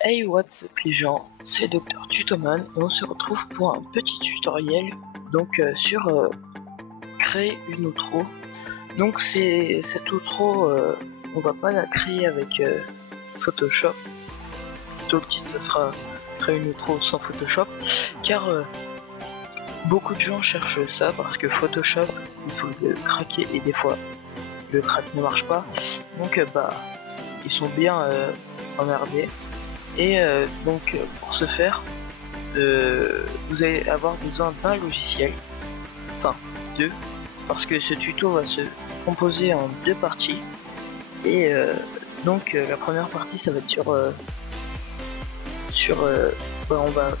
Hey, what's up les gens, c'est Dr Tutoman et on se retrouve pour un petit tutoriel donc sur créer une outro. Donc cette outro, on va pas la créer avec Photoshop. Plutôt le titre, ça sera créer une outro sans Photoshop, car beaucoup de gens cherchent ça parce que Photoshop, il faut le craquer et des fois le crack ne marche pas. Donc ils sont bien emmerdés. Et donc pour ce faire, vous allez avoir besoin d'un logiciel, enfin deux, parce que ce tuto va se composer en deux parties. Et donc la première partie, ça va être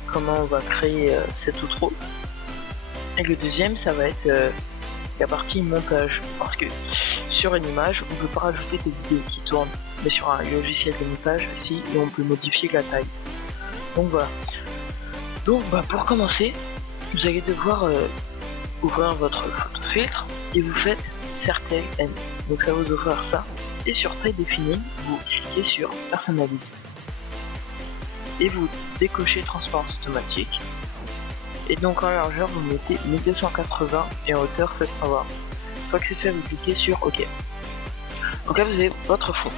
comment on va créer cette outro. Et le deuxième, ça va être la partie montage, parce que sur une image, on peut pas rajouter des vidéos qui tournent, mais sur un logiciel de montage, si, et on peut modifier la taille. Donc voilà. Donc pour commencer, vous allez devoir ouvrir votre photofiltre et vous faites Certain N. Donc ça va vous ouvrir ça. Et sur taille définie, vous cliquez sur personnaliser. Et vous décochez transparence automatique. Et donc en largeur, vous mettez 1280 et en hauteur 720. Une fois que c'est fait, vous cliquez sur OK. Donc là, vous avez votre fond.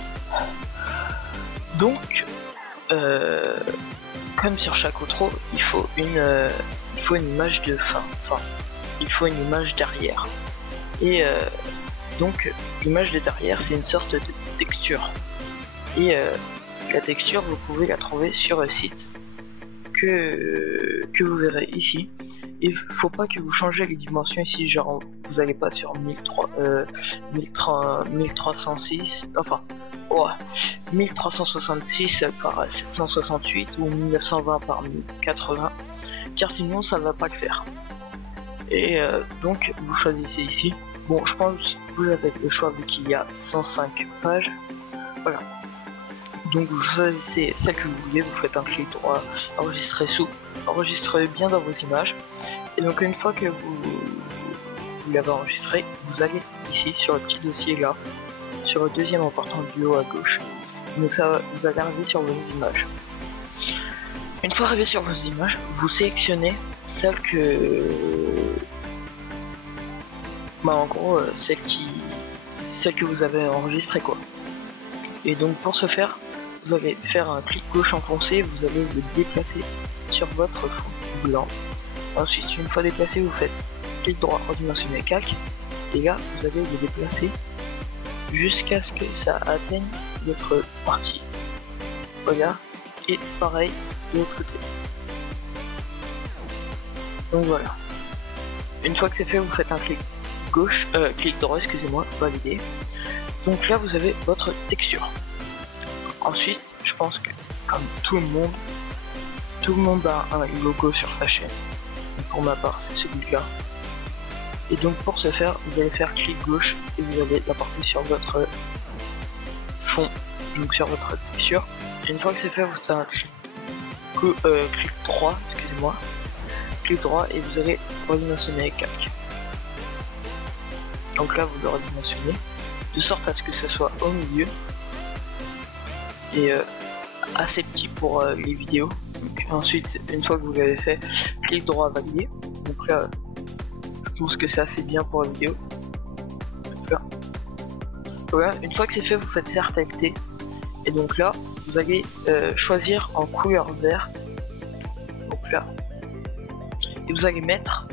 Donc, comme sur chaque outro, il faut une image de fin. Enfin, il faut une image derrière. Et donc, l'image de derrière, c'est une sorte de texture. Et la texture, vous pouvez la trouver sur un site que vous verrez ici. Il faut pas que vous changez les dimensions ici, genre vous n'allez pas sur 1306, enfin 1366 par 768 ou 1920 par 1080, car sinon ça va pas le faire. Et donc vous choisissez ici. Bon, je pense que vous avez le choix vu qu'il y a 105 pages. Voilà. Donc vous choisissez celle que vous voulez, vous faites un clic droit, enregistrer sous, enregistrez bien dans vos images. Et donc une fois que vous l'avez enregistré, vous allez ici sur le petit dossier là, sur le deuxième en partant du haut à gauche. Donc ça, vous allez arriver sur vos images. Une fois arrivé sur vos images, vous sélectionnez celle que, en gros celle que vous avez enregistrée quoi. Et donc pour ce faire, vous allez faire un clic gauche enfoncé, vous allez le déplacer sur votre fond blanc. Ensuite, une fois déplacé, vous faites clic droit redimensionner calque, et là vous allez le déplacer jusqu'à ce que ça atteigne votre partie. Voilà, et pareil de l'autre côté. Donc voilà. Une fois que c'est fait, vous faites un clic gauche, clic droit, excusez-moi, valider. Donc là vous avez votre texture. Ensuite, je pense que comme tout le monde a un logo sur sa chaîne. Et pour ma part, c'est celui-là. Et donc pour ce faire, vous allez faire clic gauche et vous allez l'apporter sur votre fond, donc sur votre texture. Et une fois que c'est fait, vous faites un clic droit, excusez-moi, clic droit et vous allez redimensionner les calques. Donc là, vous le redimensionnez de sorte à ce que ça soit au milieu et assez petit pour les vidéos. Donc, ensuite, une fois que vous l'avez fait, clic droit valider. Donc là, je pense que c'est assez bien pour la vidéo. Donc là. Voilà, une fois que c'est fait, vous faites Certain T. Et donc là, vous allez choisir en couleur verte. Donc là. Et vous allez mettre,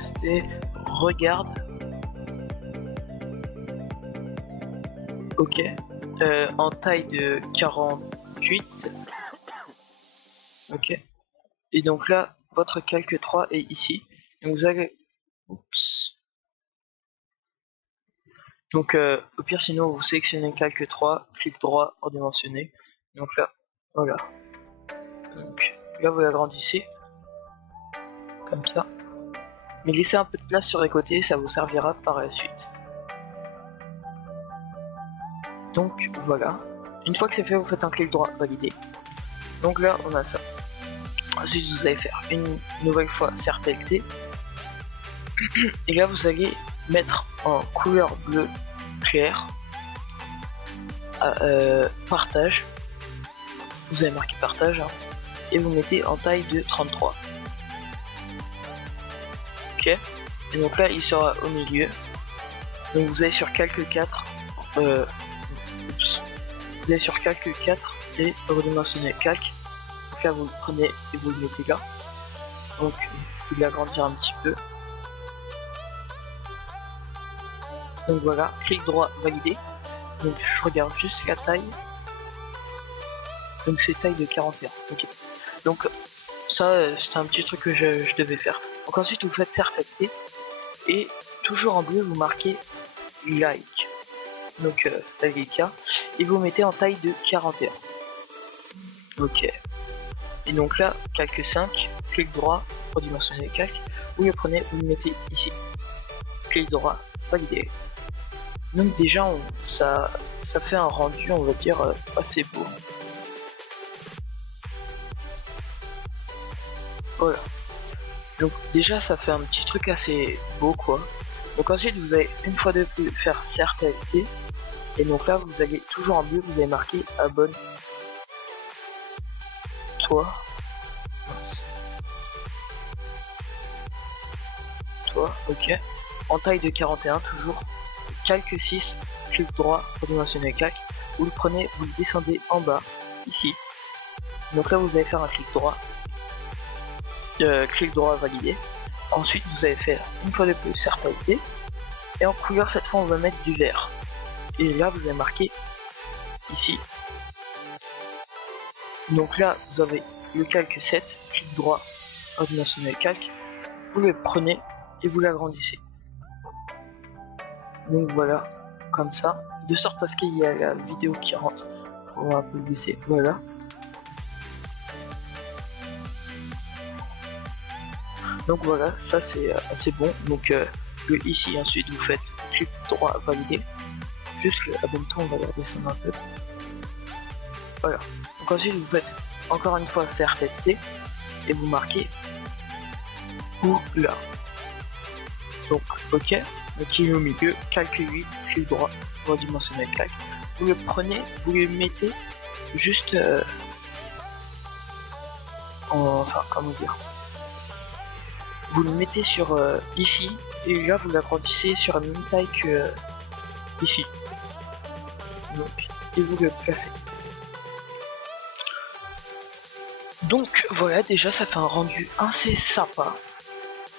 c'était regarde. Ok. En taille de 48. Ok. Et donc là, votre calque 3 est ici. Et vous allez... Oups. Donc au pire sinon vous sélectionnez calque 3, clic droit, redimensionner. Donc là, voilà. Donc là vous l'agrandissez. Comme ça. Mais laissez un peu de place sur les côtés, ça vous servira par la suite. Donc voilà. Une fois que c'est fait, vous faites un clic droit, valider. Donc là on a ça. Ensuite vous allez faire une nouvelle fois Certain T. Et là vous allez mettre en couleur bleue clair, partage, vous avez marqué partage, hein, et vous mettez en taille de 33. Ok, et donc là il sera au milieu, donc vous allez sur calque 4, vous allez sur calque 4 et redimensionner calque, donc là vous le prenez et vous le mettez là, donc vous l'agrandir un petit peu, donc voilà, clic droit valider, donc je regarde juste la taille, donc c'est taille de 41, ok, donc ça c'est un petit truc que je devais faire. Donc ensuite vous faites CTRL-T et toujours en bleu vous marquez like, donc like, et vous mettez en taille de 41. Ok, et donc là calque 5, clic droit, redimensionner calque, vous le prenez, vous le mettez ici, clic droit, valider. Donc déjà ça fait un rendu, on va dire, assez beau. Voilà, donc déjà ça fait un petit truc assez beau quoi. Donc ensuite vous allez une fois de plus faire CTRL-T, et donc là vous allez toujours en bleu, vous allez marquer abonne toi, ok, en taille de 41 toujours, calque 6, clic droit, redimensionner calque, vous le prenez, vous le descendez en bas, ici, donc là vous allez faire un clic droit validé, ensuite vous allez faire une fois de plus CTRL-T, et en couleur cette fois on va mettre du vert, et là vous allez marquer ici, donc là vous avez le calque 7, clic droit, redimensionner calque, vous le prenez et vous l'agrandissez. Donc voilà, comme ça, de sorte à ce qu'il y ait la vidéo qui rentre. On va un peu baisser, voilà. Donc voilà, ça c'est assez bon. Donc ici ensuite vous faites clic droit valider. Juste le abonne-toi, on va le redescendre un peu. Voilà. Donc ensuite vous faites encore une fois CTRL-T et vous marquez ou là. Donc ok, donc il est au milieu, calque 8, clic droit, redimensionner calque. Vous le prenez, vous le mettez juste enfin comment dire, vous le mettez sur ici, et là vous l'agrandissez sur la même taille que ici, donc et vous le placez. Donc voilà, déjà ça fait un rendu assez sympa.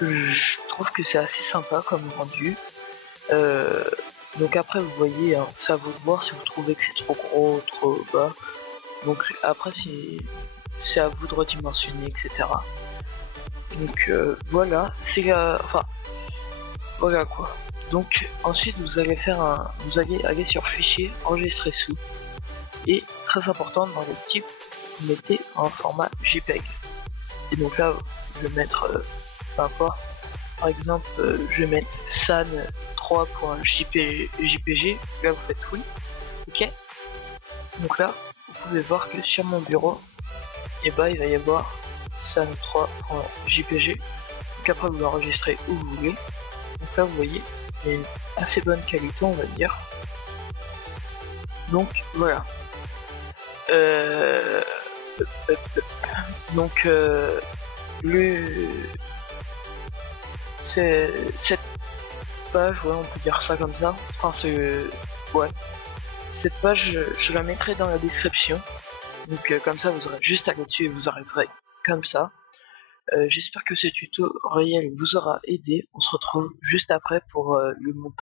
Je trouve que c'est assez sympa comme rendu. Donc après vous voyez, hein, c'est à vous de voir si vous trouvez que c'est trop gros, trop bas. Donc après c'est à vous de redimensionner, etc. Donc voilà, c'est enfin voilà quoi. Donc ensuite vous allez faire vous allez aller sur fichier, enregistrer sous, et très important dans les types, vous mettez en format JPEG. Et donc là je vais mettre peu importe, par exemple je vais mettre san 3.jpg, là vous faites oui, ok. Donc là vous pouvez voir que sur mon bureau, et bah il va y avoir san 3.jpg, donc après vous l'enregistrez où vous voulez. Donc là vous voyez, il y a une assez bonne qualité on va dire. Donc voilà. Donc cette page, ouais on peut dire ça comme ça, enfin ouais, cette page je la mettrai dans la description, donc comme ça vous aurez juste à aller dessus et vous arriverez comme ça. J'espère que ce tutoriel vous aura aidé, on se retrouve juste après pour le montage.